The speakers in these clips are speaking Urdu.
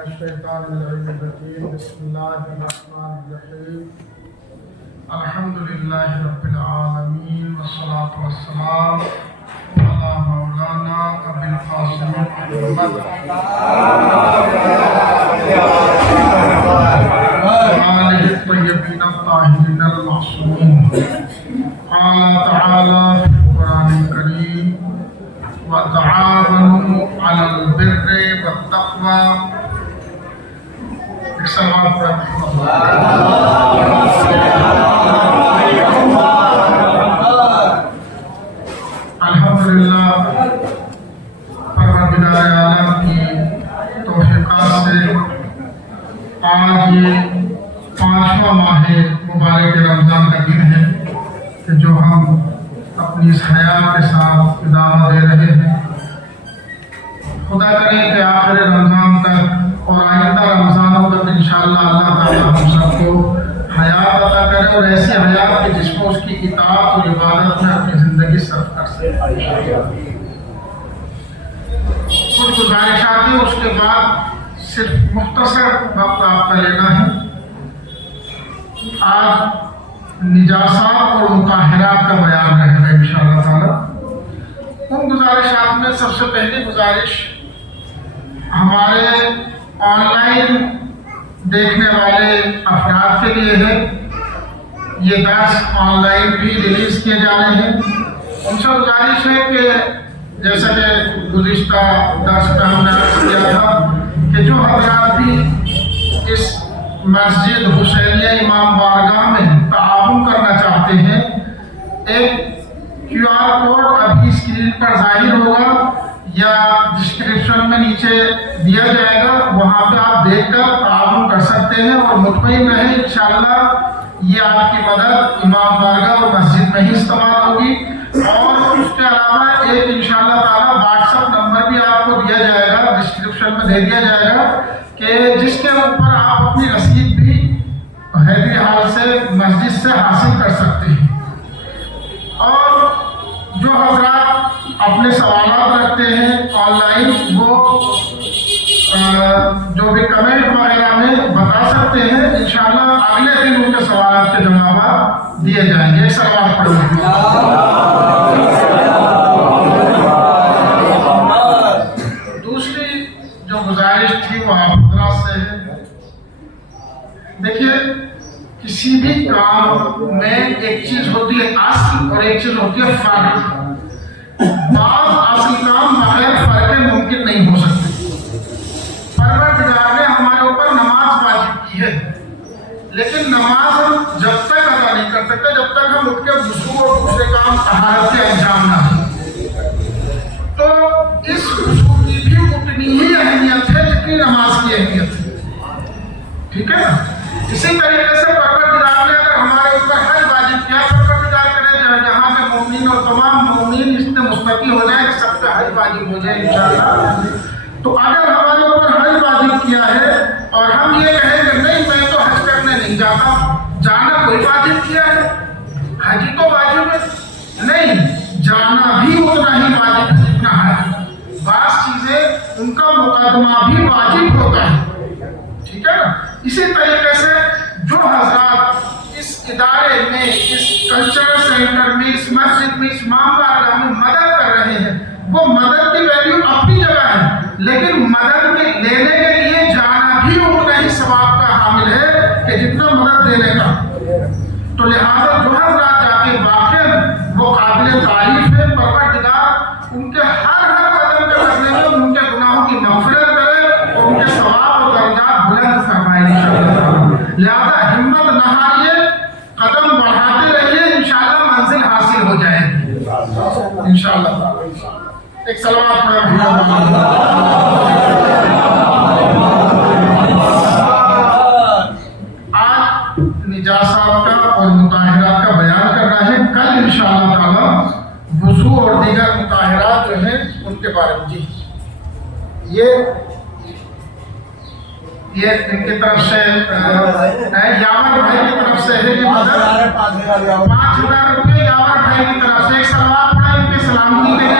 الشیطان الرجیم بسم اللہ الرحمن الرحیم الحمدللہ رب العالمین والصلاة والسلام علی مولانا ابی القاسم محمد وآلہ الطیبین الطاہرین المعصومین قال تعالی فی القرآن الکریم وتعاونوا علی البر والتقوی. الحمدللہ پروردگار عالم کی توفیقات سے آج یہ 5واں ماہ مبارک رمضان کا دن ہے کہ جو ہم اپنی اس حیات کے ساتھ ادامہ دے رہے ہیں. خدا کرے کہ آخر رمضان تک اور آئندہ رمضانوں تک انشاءاللہ اللہ تعالیٰ ہم سب کو حیات عطا کرے اور ایسی حیات کہ جس میں اس کی اطاعت اور عبادت میں اپنی زندگی صرف کر سکے. کچھ گزارشات ہیں، اس کے بعد صرف مختصر وقت آپ کا لینا ہے. آج نجاسات اور مطہرات کا بیان رہے گا انشاءاللہ تعالیٰ. ان گزارشات میں سب سے پہلی گزارش ہمارے آن لائن دیکھنے والے افراد کے لیے ہے. یہ درس آن لائن بھی ریلیز کیے جا رہے ہیں. ان سے گزارش ہے کہ جیسا کہ گزشتہ درس میں ہم نے عرض کیا تھا کہ جو حضرات بھی اس مسجد حسینیہ امام بارگاہ میں تعاون کرنا چاہتے ہیں، ایک QR کوڈ ابھی اسکرین پر ظاہر ہوگا یا ڈسکرپشن میں نیچے دیا جائے گا، وہاں پہ آپ دیکھ کر تعاون کر سکتے ہیں اور مطمئن رہیں انشاءاللہ یہ آپ کی مدد امام بارگاہ اور مسجد میں ہی استعمال ہوگی. اور اس کے علاوہ ایک انشاءاللہ تعالیٰ واٹس ایپ نمبر بھی آپ کو دیا جائے گا، ڈسکرپشن میں دے دیا جائے گا کہ جس کے اوپر آپ اپنی رسید بھی حیدری حال سے مسجد سے حاصل کر سکتے ہیں. اور جو حضرات اپنے سوالات رکھتے ہیں آن لائن وہ جو بھی کمنٹ وغیرہ میں بتا سکتے ہیں. انشاءاللہ اگلے دن ان کے سوالات کے جوابات دیے جائیں گے. سوال پڑھیں. دوسری جو گزارش تھی وہ آپ حضرات سے ہے. دیکھیے کسی بھی کام میں ایک چیز ہوتی ہے اصل اور ایک چیز ہوتی ہے فرق. بعض اصل کام بغیر فرق ممکن نہیں ہو سکتے. پروردگار نے ہمارے اوپر نماز واجب کی ہے، لیکن نماز ہم جب تک ادا نہیں کر سکتے جب تک ہم اٹھ کے وضو اور دوسرے کام طہارت کے انجام نہ دیں. تو اس وضو کی بھی اتنی ہی اہمیت ہے جتنی نماز کی اہمیت ہے. ٹھیک ہے نا؟ اسی طریقے سے پروردگار نے اگر ہمارے اوپر حج واجب کیا، پروردگار کرے جہاں سے مومنین اور تمام مومنین اس میں مستقل ہو جائے کہ سب پہ حج واجب ہو جائے انشاءاللہ. تو اگر ہمارے اوپر حج واجب کیا ہے اور ہم یہ کہیں کہ نہیں میں تو حج کرنے نہیں جاتا، جانا کوئی واجب کیا ہے؟ حج تو واجب ہے نہیں، جانا بھی اتنا ہی واجب جتنا ہے. بعض چیزیں ان کا مقدمہ بھی واجب ہوتا ہے. ٹھیک ہے نا؟ اسی طریقے سے جو حضرات اس ادارے میں، اس کلچرل سینٹر میں، اس مسجد میں، اس معاملہ میں مدد کر رہے ہیں، وہ مدد کی ویلیو اپنی جگہ ہے، لیکن مدد کے لینے کے لیے جانا بھی اتنا ہی ثواب کا حامل ہے کہ جتنا مدد دینے کا. تو لہٰذا جو حضرات جا کے واقع وہ قابل تعریف ہے. پروردگار ان کے ہر قدم پہ کرنے میں ان کے گناہوں کی مغفرت کرے اور ان کے ثواب اور درجات بلند فرمائے انشاءاللہ. لہٰذا ہمت نہ ہاریے، قدم بڑھاتے رہیے، انشاءاللہ منزل حاصل ہو جائے انشاءاللہ. ایک صلوات پڑھیں. آج نجاسات کا اور مطہرات کا بیان کرنا ہے. کل انشاءاللہ تعالی وضو اور دیگر مطہرات جو ہیں ان کے بارے میں. جی یہ ان کی طرف سے یاور بھائی کی طرف سے ہے کہ مدد 5,000 روپے یاور بھائی کی طرف سے. ایک سلوات پڑھیں ان کی سلامتی کے لیے.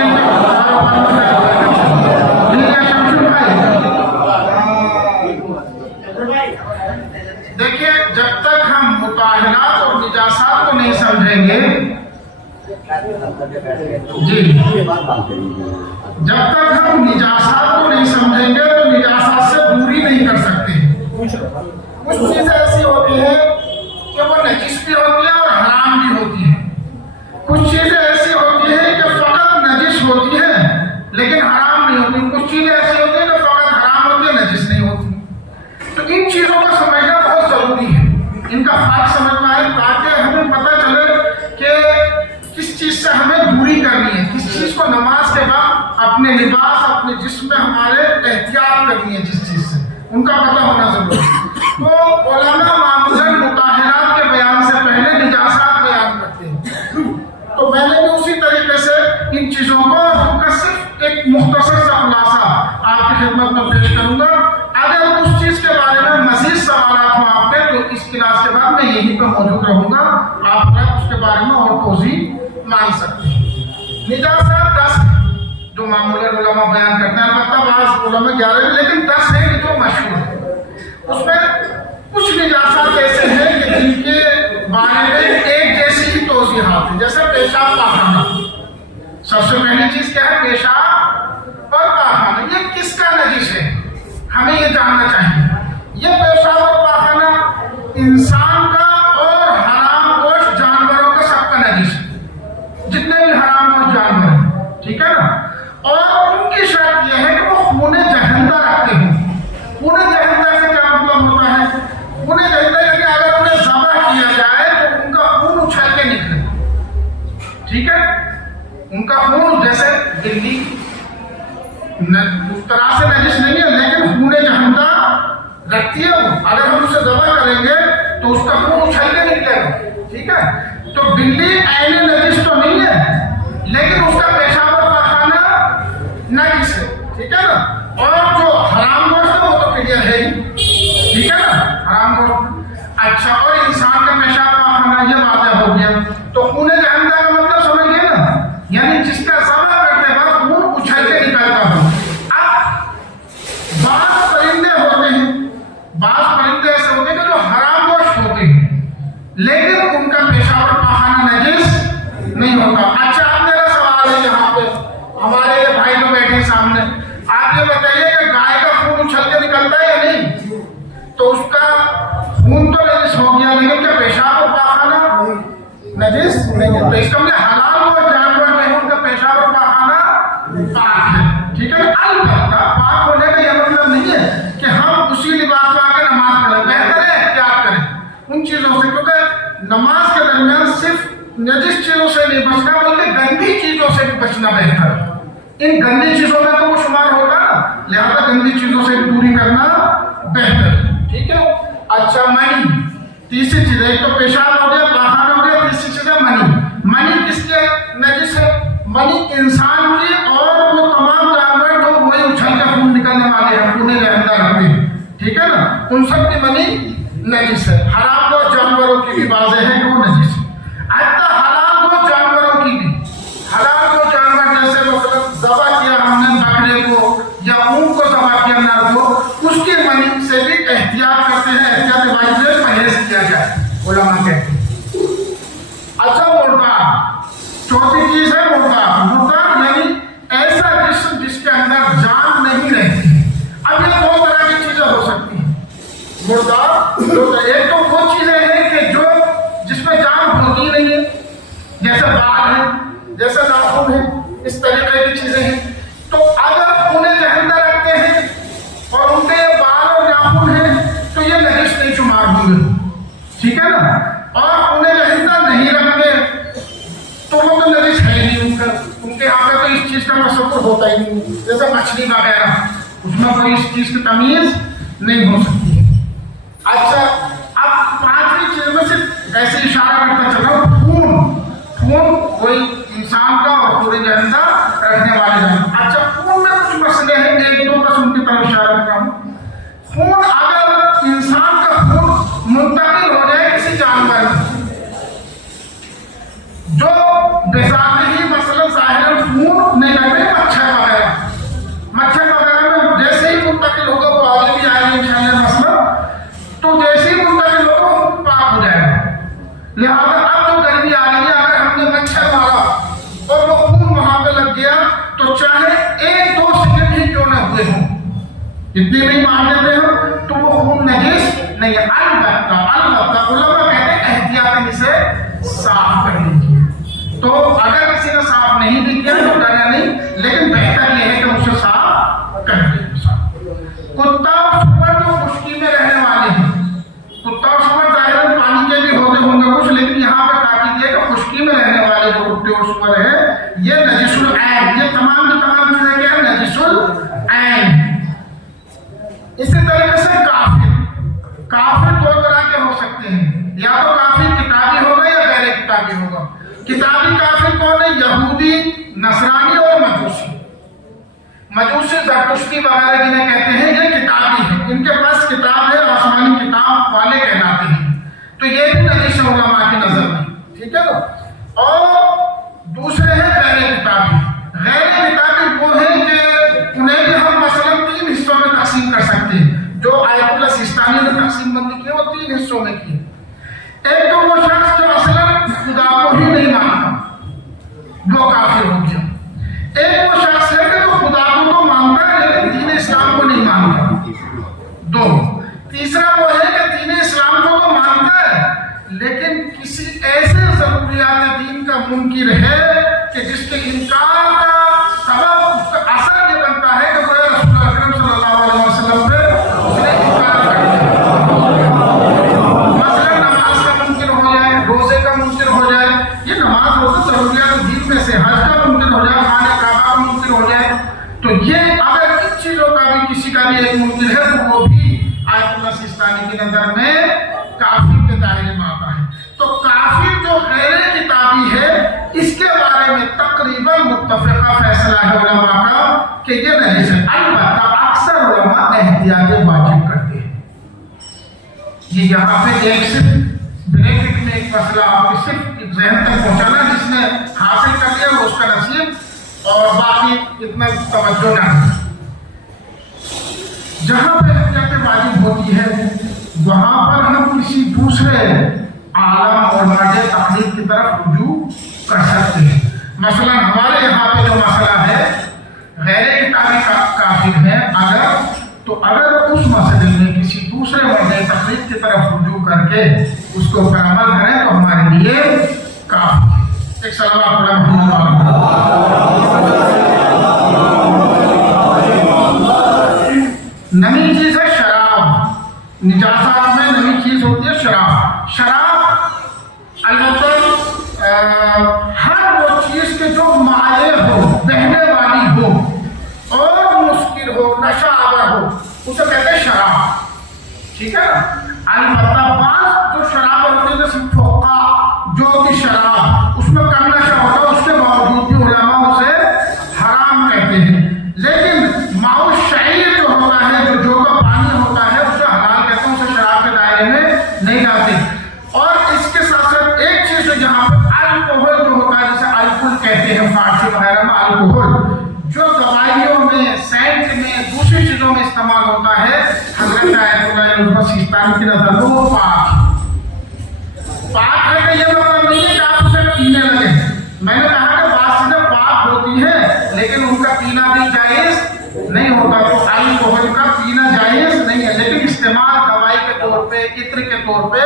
نہیں سمجھیں گے جی، جب تک ہم نجاسات کو نہیں سمجھیں گے تو نجاسات سے دوری نہیں کر سکتے. کچھ چیزیں ایسی ہوتی ہیں کہ وہ نجس بھی ہوتی ہیں اور حرام بھی ہوتی ہیں. کچھ چیزیں ایسی ہوتی ہیں کہ فقط نجس ہوتی ہیں لیکن حرام نہیں ہوتی. کچھ چیزیں ایسی ہوتی ہیں کہ فقط حرام ہوتی ہیں نجس نہیں ہوتی. تو ان چیزوں کو سمجھنا بہت ضروری ہے، ان کا فرق سمجھنا ہے تاکہ ہمیں پتہ چلے کہ کس چیز سے ہمیں دوری کرنی ہے، کس چیز کو نماز کے بعد اپنے لباس اپنے جسم میں ہمارے احتیاط کرنی ہے، جس چیز سے ان کا پتہ ہونا ضروری ہے. تو علماء معمولاً مطہرات کے بیان سے پہلے نجاسات بیان کرتے ہیں. تو میں نے بھی اسی طریقے سے ان چیزوں کو ہم کا صرف ایک مختصر سا خلاصہ آپ کی خدمت میں پیش کروں گا. اگر اس چیز کے بارے میں مزید سوالات ہوں آپ کے تو اس کلاس کے بعد میں یہیں پہ موجود رہوں گا، آپ اس کے بارے میں اور توضیح مانگ سکتے ہیں. نجاسات 10 جو معمولی علماء بیان کرتے ہیں، البتہ بعض علماء 11 ہیں لیکن 10 ہیں جو مشہور ہیں. اس میں کچھ نجاسات ایسے ہیں کہ جن کے بارے میں ایک جیسی ہی توضیحات ہیں، جیسے پیشاب پاخانہ. سب سے پہلی چیز کیا ہے؟ پیشاب اور پاخانہ. یہ کس کا نجس ہے ہمیں یہ جاننا چاہیے. یہ پیشاب اور پاخانہ انسان کا اور حرام گوشت جانوروں کا سب کا نجس ہے، جتنے بھی حرام گوشت جانور ہیں، ٹھیک ہے نا. اور ان کی شرط یہ ہے کہ وہ خون جہندہ رکھتے ہوں. خون جہندہ سے کیا مطلب ہوتا ہے؟ خون جہندہ کہ اگر انہیں ذبح کیا جائے تو ان کا خون اچھل کے نکلے، ٹھیک ہے. ان کا خون جیسے بلی اس طرح سے نجس نہیں ہے لیکن خون جہندہ رکھتی ہے. اگر ہم اسے ذبح کریں گے تو اس کا خون اچھل کے نکلے گا، ٹھیک ہے. تو بلی عین نجس تو نہیں ہے لیکن اس کا پیشاب اور پاخانہ نجس ہے، ٹھیک ہے نا. اور جو حرام گوشت ہے وہ تو کلیئر ہے ہی، ٹھیک ہے نا، حرام گوشت. اچھا، اور انسان کا پیشاب پاخانہ یہ واضح ہو گیا. تو خون جہندہ کا مطلب سمجھ گئے نا، یعنی جس کا ذبح کرتے وقت خون اچھل کے نکلتا ہو. بعض پرندے ہوتے ہیں، بعض پرندے ایسے ہوتے ہیں کہ جو حرام گوشت ہوتے ہیں لیکن ان کا پیشاب اور پاخانہ نجس نہیں ہوتا. اچھا، اب میرا سوال ہے یہاں پہ ہمارے بھائی جو بیٹھے سامنے، آپ یہ بتائیے کہ گائے کا خون اچھل کے نکلتا ہے یا نہیں؟ تو اس کا خون تو نجس ہو گیا لیکن کیا پیشاب اور پاخانہ نجس نہیں ہے. تو اس کا مطلب حلال وہ جانور نہیں، ان کا پیشاب اور پاخانہ پاک ہے، ٹھیک ہے. البتہ پاک ہونے کا یہ مطلب نہیں ہے کہ ہم اسی لباس میں آ کے نماز پڑھیں. بہتر ہے احتیاط کریں ان چیزوں سے، کیونکہ نماز کے درمیان صرف نجس چیزوں سے نہیں بچنا بلکہ گندی چیزوں سے بھی بچنا بہتر ہے. ان گندی چیزوں میں تو وہ شمار ہوگا نا، لہذا گندی چیزوں سے بھی دوری کرنا بہتر ہے، ٹھیک ہے. اچھا، منی تیسری چیز ہے. ایک تو پیشاب ہو گیا، پاخانہ ہو گیا، تیسری چیز ہے منی. منی کس کے نجس ہے؟ منی انسان کی اور وہ تمام جانور جو وہی اچھل کے خون نکلنے والے ہیں، خون جہندہ رکھتے ہیں، ٹھیک ہے نا، ان سب کی منی نجس ہے. حرام گوشت جانوروں کی بھی واضح ہے کہ وہ نجس ہے. حتی حلال گوشت جانوروں کی بھی، حلال گوشت جانور جیسے مثلا ذبح کیا ہم نے بکرے کو یا اونٹ کو ذبح کیا نر کو، اس کی منی سے بھی احتیاط کرتے ہیں، احتیاط واجب پرہیز کیا جائے، علماء کہتے ہیں. اچھا، مردار چوتھی چیز ہے. مردار یعنی ایسا جسم جس کے اندر جان نہیں رہتی. اب یہ دو طرح کی چیزیں ہو سکتی ہیں. مردار ایک تو وہ چیزیں ہیں کہ جو جس میں جان ہوتی نہیں ہے، جیسے بال ہے، جیسے ناخن ہے، اس طریقے کی چیزیں ہیں. تو اگر خون جہندہ رکھتے ہیں اور ان کے بال اور ناخن ہیں تو یہ نجس نہیں شمار ہوں گے، ٹھیک ہے نا. اور خون جہندہ نہیں رکھتے تو وہ تو نجس ہے ہی نہیں. ان کے یہاں پہ تو اس چیز کا تصور ہوتا ہی نہیں، جیسے مچھلی وغیرہ، اس میں کوئی اس چیز کی تمیز نہیں ہو سکتی. اچھا، اب پانچویں چیز میں صرف ایسے اشارہ کرتا چل رہا ہوں. خون کوئی انسان کا اور خون جہندہ رکھنے والے ہیں. اچھا، خون میں کچھ مسئلے ہیں، ایک دو بس ان کی طرف اشارہ کر رہا ہوں. خون اگر انسان کا خون منتقل ہو جائے کسی جانور میں جو بذات ہی مثلا ظاہر خون نہیں کرتے، مچھر وغیرہ میں جیسے ہی منتقل ہوگا وہ آگے بھی آئے گا انشاءاللہ مسئلہ، تو جیسے ہی منتقل ہوگا وہ پاک ہو جائے گا. لہٰذا اب جو اتنے نہیں مان لیتے ہو تو وہ خون نجس نہیں ہے. البتہ علماء کہتے ہیں احتیاطاً اسے صاف کر لیجیے. تو اگر کسی نے صاف نہیں بھی کیا تو ڈرنا نہیں، لیکن بہتر یہ ہے کہ اسے صاف کر دیں. کتا اور سور جو خشکی میں رہنے والے ہیں، کتا اور سور ظاہراً پانی کے بھی ہوتے ہوں گے کچھ، لیکن یہاں پہ تاکید ہے کہ خشکی میں رہنے والے جو کتے اور سور ہے یہ نجس العین، یہ تمام کی تمام چیزیں کیا ہے؟ نجس العین. اسی طریقے سے کافر دو طرح کے ہو سکتے ہیں، یا تو کافر کتابی ہوگا یا غیر کتابی ہوگا. کتابی کافر کون ہے؟ یہودی، نصرانی اور مجوسی. مجوسی زرتشتی وغیرہ جنہیں کہتے ہیں یہ کتابی ہیں، ان کے پاس کتاب ہے، آسمانی کتاب والے کہلاتے ہیں. تو یہ بھی نجس ہے علماء کی نظر میں. ٹھیک ہے نا. اور دوسرے ہیں غیر کتابی. غیر کتابی وہ ہیں کہ انہیں بھی ہم مثلا 3 حصوں میں تقسیم کر سکتے ہیں. جو آیت اللہ سیستانی نے تقسیم بندی کی وہ 3 حصوں میں کی. ایک تو وہ شخص جو اصلا خدا کو ہی نہیں مانتا، وہ کافر ہو گیا. ایک وہ شخص ہے کہ جو خدا کو تو مانتا ہے لیکن دین اسلام کو نہیں مانتا. 2. تیسرا وہ ہے کہ دین اسلام کو تو مانتا ہے لیکن کسی ایسے ضروریات دین کا منکر ہے کہ جس کے انکار کا سبب، اس کا اثر یہ بنتا ہے کہ وہ رسول اکرم صلی اللہ علیہ وسلم پہ اس نے انکار کر دیا. مثلا نماز کا منکر ہو جائے، روزے کا منکر ہو جائے. یہ نماز روزہ ضروریات دین میں سے حج کا منکر ہو جائے، خانہ کعبہ کا منکر ہو جائے. تو یہ اگر ان چیزوں کا بھی کسی کا بھی ایک منکر ہے تو وہ بھی آیت اللہ سیستانی کی نظر میں کافر کے دائرے میں آتا ہے. تو کافر جو غیر کتابی ہے اس کے بارے میں تقریباً متفقہ فیصلہ ہے علماء کا کہ یہ نجس ہے. البتہ اکثر علماء احتیاط واجب کرتے ہیں. یہ یہاں پہ ایک صرف بریکٹ میں ایک مسئلہ آپ کے صرف ذہن تک پہنچانا، جس نے حاصل کر لیا وہ اس کا نصیب، اور باقی اتنا توجہ نہ. جہاں پہ احتیاط واجب ہوتی ہے وہاں پر ہم کسی دوسرے عالم اور مرجع تقلید کی طرف رجوع کر سکتے ہیں. مثلا ہمارے یہاں پہ جو مسئلہ ہے غیر کتابی کافر ہے اگر اس مسئلے میں کسی دوسرے مرجع تقلید کی طرف رجوع کر کے اس کو پر عمل کریں تو ہمارے لیے کافی ہے. ایک صلوات نمی چیز ہے شراب. نجاسات میں نمی چیز ہوتی ہے شراب. شراب البتہ ہر وہ چیز کے جو مائع ہو، بہنے والی ہو اور مسکر ہو، نشہ آور ہو، اسے کہتے ہیں شراب. ٹھیک ہے. البتہ بعض جو شراب ہوتی ہے جیسے فوقا جو کہ شراب اس میں کم نشہ ہوتا ہے، اس کے باوجود بھی علماء اسے حرام کہتے ہیں. لیکن ماؤ شعیر جو ہوتا ہے، جو کا پانی ہوتا ہے، اسے حلال کہتے ہیں، اسے شراب کے دائرے میں نہیں لاتے. اور اس کے ساتھ ساتھ ایک چیز ہے جہاں پر الکوہل جو ہوتا ہے، جیسے الکول کہتے ہیں فارسی وغیرہ میں، الکوہل جو دوائیوں میں، سینٹ میں، دوسری چیزوں میں استعمال ہوتا ہے، حضرت آیت اللہ سیستانی کی نظر میں وہ پاک ہے. کہ یہ مطلب نہیں ہے کہ آپ اسے پینے لگے. میں نے کہا کہ بعض چیزیں پاک ہوتی ہیں لیکن ان کا پینا بھی جائز نہیں ہوتا. تو الکوہل کا پینا جائز نہیں ہے لیکن استعمال دوائی کے طور پہ، عطر کے طور پہ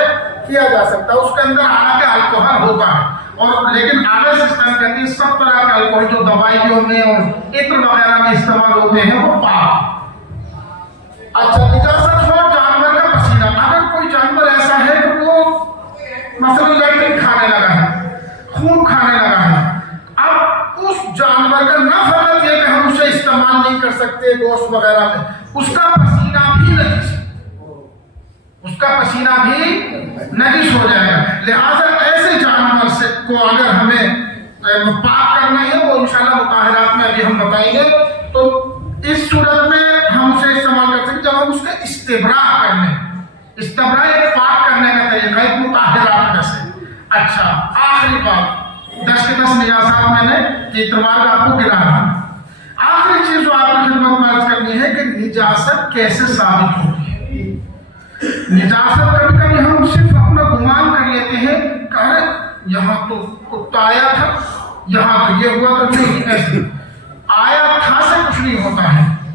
کیا جا سکتا ہے. اس کے اندر حالانکہ الکوہل ہوتا ہے، اور لیکن آگے سسٹم کہتے ہیں سب طرح کے الکوہل جو دوائیوں میں اور عطر وغیرہ میں استعمال ہوتے ہیں وہ پاک. اچھا، نجاست ہو جانور کا پسینہ. اگر کوئی جانور ایسا ہے کہ وہ مثلا لیٹرن کھانے لگا ہے، خون کھانے لگا ہے، اب اس جانور کا نہ فقط یہ کہ ہم اسے استعمال نہیں کر سکتے گوشت وغیرہ میں، اس کا پسینہ بھی نجس ہے، اس کا پسینہ بھی نجس ہو جائے گا. لہٰذا ایسے جانور سے کو اگر ہمیں پاک کرنا ہے، وہ انشاءاللہ مطہرات میں ابھی ہم بتائیں گے، تو اس صورت میں ہم اسے استعمال کر سکتے جب ہم اس کا استبراء کر لیں. استبراء ایک پاک کرنے کا طریقہ ہے مطہرات میں سے. اچھا، آخری بات 10 کے 10 نجاسات میں نے اعتبار آپ کو گرا رہا. آخری چیز جو آپ کی خدمت میں عرض کرنی ہے کہ نجاست کیسے ثابت ہوتی ہے. نجاست کبھی کبھی ہم صرف اپنا گمان کر لیتے ہیں کہ یہاں تو کتا آیا تھا، یہاں تو یہ ہوا تو نہیں، ایسے آیا تھا سے کچھ نہیں ہوتا ہے.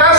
10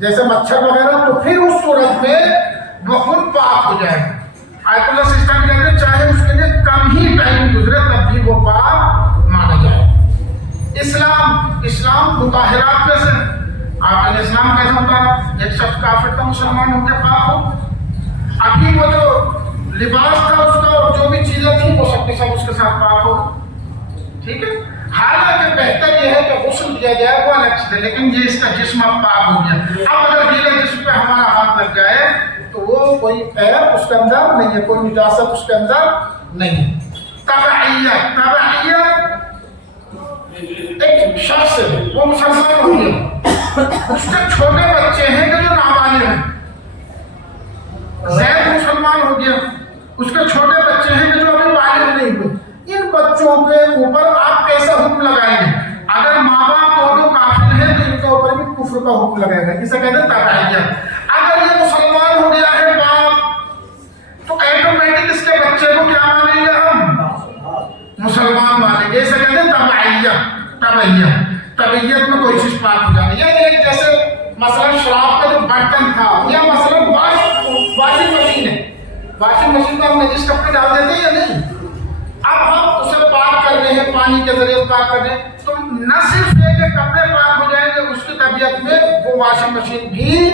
جیسے مچھر وغیرہ، تو پھر اس صورت میں وہ خود پاک ہو جائے گا۔ آیت اللہ سسٹم کہتے ہیں چاہے اس کے لیے کم ہی ٹائم گزرے تب بھی وہ پاک مانا جائے۔ اسلام مطہرات میں سے، آپ کا اسلام کیسا ہوتا ہے؟ ایک شخص کافر تھا، مسلمان ہو کے پاک ہو، ابھی وہ جو لباس تھا اس کا اور جو بھی چیزیں تھیں وہ سب اس کے ساتھ پاک ہو، ٹھیک ہے۔ حالانکہ بہتر یہ ہے کہ غسل دیا جائے وہ الگ سے، لیکن یہ اس کا جسم اب پاک ہو گیا۔ اب اگر گیلے جسم پہ ہمارا ہاتھ لگ جائے تو وہ کوئی عیب اس کے اندر نہیں ہے، کوئی نجاست اس کے اندر نہیں۔ تبعیت ایک شخص ہے، وہ مسلمان ہو گیا، اس کے چھوٹے بچے ہیں کہ جو نابالغ ہیں، زید مسلمان ہو گیا، اس کے چھوٹے بچے ہیں کہ جو ابھی بالغ نہیں ہوئے، ان بچوں کے اوپر آپ کیسا حکم لگائیں گے؟ اگر ماں باپ دونوں کافر ہیں تو ان کے اوپر بھی کفر کا حکم لگائے گا، اسے کہتے ہیں تبعیت۔ اگر یہ مسلمان ہو گیا ہے باپ تو ایٹومیٹک اس کے بچے کو کیا مانیں گے؟ ہم مسلمان مانیں گے، اسے کہتے ہیں تبعیت۔ تبعیت میں کوئی چیز پاک ہو جانا، یہ جیسے مثلا شراب کا جو برتن تھا یا مثلا واشنگ مشین ہے، واشنگ مشین میں ہم نجس کپڑے ڈال دیتے ہیں یا نہیں؟ اب ہم اسے پاک کر رہے ہیں، پانی کے ذریعے پاک کر رہے ہیں، تو نہ صرف یہ کہ کپڑے پاک ہو جائیں گے، اس کی طبیعت میں وہ واشنگ مشین بھی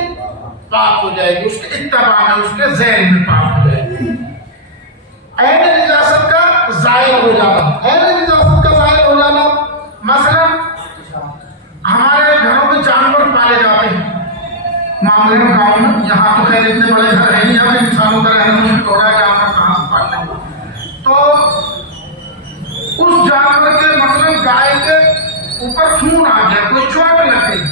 پاک ہو جائے گی، اس کے اتباع میں، اس کے ذہن میں پاک ہو جائے گی۔ عین نجاست کا زائل ہو جانا، عین نجاست کا زائل ہو جانا، مثلا ہمارے گھروں میں جانور پالے جاتے ہیں، معاملے میں گاؤں میں، یہاں تو خیر اتنے بڑے گھر ہیں نہیں، اب انسانوں کا رہنا مشکل ہو رہا ہے، جانور کہاں سے پال لیں گے؟ تو اس جانور کے مثلا گائے کے اوپر خون آ گیا، کوئی چوٹ لگ گئی،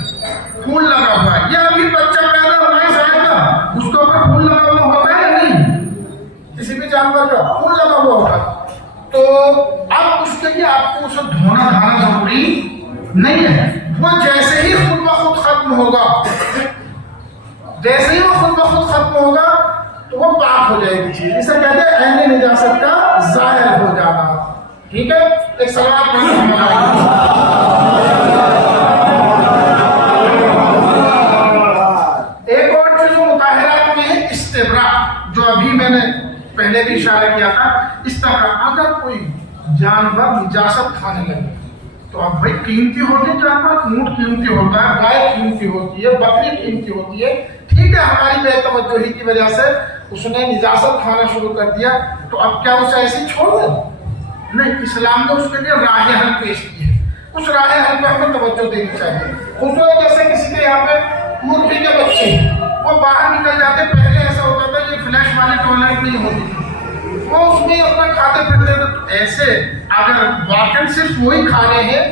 خون لگا ہوا ہے، یہ ابھی بچہ پیدا ہوا ہے شاید کا، اس کے اوپر خون لگا ہوا ہوتا ہے یا نہیں؟ کسی بھی جانور کا خون لگا ہوا ہوتا ہے، تو اب اس کے لیے آپ کو اسے دھونا دھانا ضروری نہیں ہے، وہ جیسے ہی خود بخود ختم ہوگا، جیسے ہی وہ خود بخود ختم ہوگا تو وہ پاک ہو جائے گی چیز، اسے کہتے ہیں عین نجاست کا ظاہر ہو جانا، ٹھیک ہے۔ ایک سوال ایک اور چیز مطہرات میں ہے استبراء، جو ابھی میں نے پہلے بھی اشارہ کیا تھا۔ استبراء، اگر کوئی جانور نجاست کھانے لگے تو اب بھائی قیمتی ہوتے ہیں جانور، اونٹ قیمتی ہوتا ہے، گائے قیمتی ہوتی ہے، بکری قیمتی ہوتی ہے، ٹھیک ہے، ہماری بے توجہی کی وجہ سے اس نے نجاست کھانا شروع کر دیا، تو اب کیا اسے ایسے چھوڑ دیں؟ نہیں، اسلام نے اس کے لیے راہ حل پیش کی ہے، اس راہ حل پہ ہمیں توجہ دینی چاہیے۔ خصوصاً جیسے کسی کے یہاں پہ مرغی کے بچے ہیں، وہ باہر نکل جاتے، پہلے ایسا ہوتا تھا یہ فلیش والی ٹوائلٹ نہیں ہوتی تھی، وہ اس میں اپنا کھاتے پھرتے تھے، تو ایسے اگر واقعی صرف وہی کھانے ہیں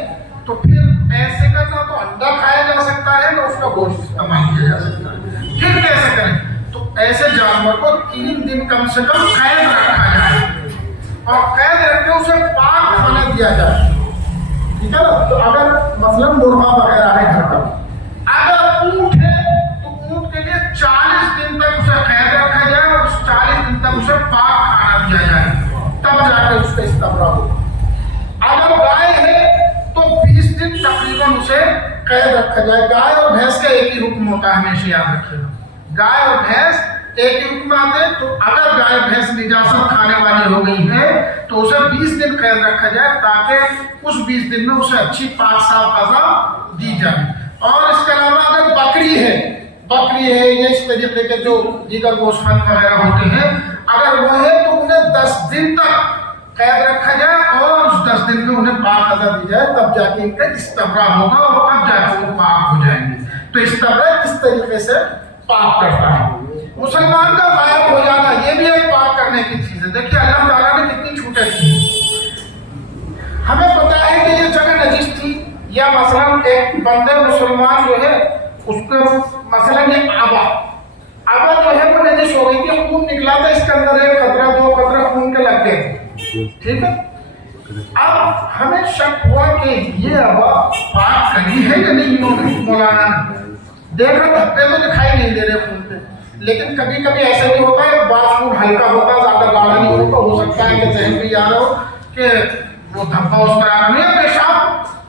تو پھر ایسے کرنا تو انڈا کھایا جا سکتا ہے، نہ اس کا گوشت استعمال کیا جا سکتا ہے، پھر کیسے کریں؟ تو ایسے جانور کو 3 دن کم سے کم قید رکھا جائے اور قید رکھ کے اسے پاک کھانا دیا جائے، ٹھیک ہے نا۔ تو اگر مثلا مرغا وغیرہ ہے گھر کا، اگر اونٹ ہے تو اونٹ کے لیے 40 دن تک اسے قید رکھا جائے اور 40 دن تک اسے پاک کھانا دیا جائے، تب جا کے اس کا استبراء ہو۔ اگر گائے ہے تو 20 دن تقریباً اسے قید رکھا جائے۔ گائے اور بھینس کا ایک ہی حکم ہوتا ہے، ہمیشہ یاد رکھیے گا، گائے اور بھینس ایک ہی حکم آتے ہیں۔ تو اگر گائے بھینس نجاست کھانے والی ہو گئی ہے تو اسے 20 دن قید رکھا جائے، تاکہ اس 20 دن میں اسے اچھی پاک صاف غذا دی جائے۔ اور اس کے علاوہ اگر بکری ہے یا اس طریقے کے جو دیگر گوشت وغیرہ ہوتے ہیں، اگر وہ ہے تو انہیں 10 دن تک قید رکھا جائے اور اس 10 دن میں انہیں پاک غذا دی جائے، تب جا کے ان کا استبراء ہوگا اور تب جا کے وہ پاک ہو جائیں گے۔ تو استبراء اس طریقے سے پاک کرتا ہے۔ مسلمان کا غائب ہو جانا یہ بھی ایک پاک کرنے کی چیز ہے۔ دیکھیے اللہ تعالیٰ نے کتنی چھوٹیں دی، ہمیں پتا ہے کہ یہ جگہ نجس تھی، یا مثلا ایک بندے مسلمان جو ہے اس کو مثلا یہ آبا جو ہے وہ نجس ہو گئی تھی، خون نکلا تھا اس کے اندر، 1 قطرہ 2 قطرہ خون کے لگ گئے تھے، ٹھیک ہے۔ اب ہمیں شک ہوا کہ یہ آبا پاک کری ہے یا نہیں، مولانا نے دیکھا دھبے تو دکھائی نہیں دے رہے خون پہ، لیکن کبھی کبھی ایسا بھی ہوتا ہے بعض خون ہلکا ہوتا ہے، زیادہ گاڑھا نہیں ہوتا، ہو سکتا ہے کہ ذہن میں یہ آ رہا ہو کہ وہ دھبا اس پر آ رہا ہے، پیشاب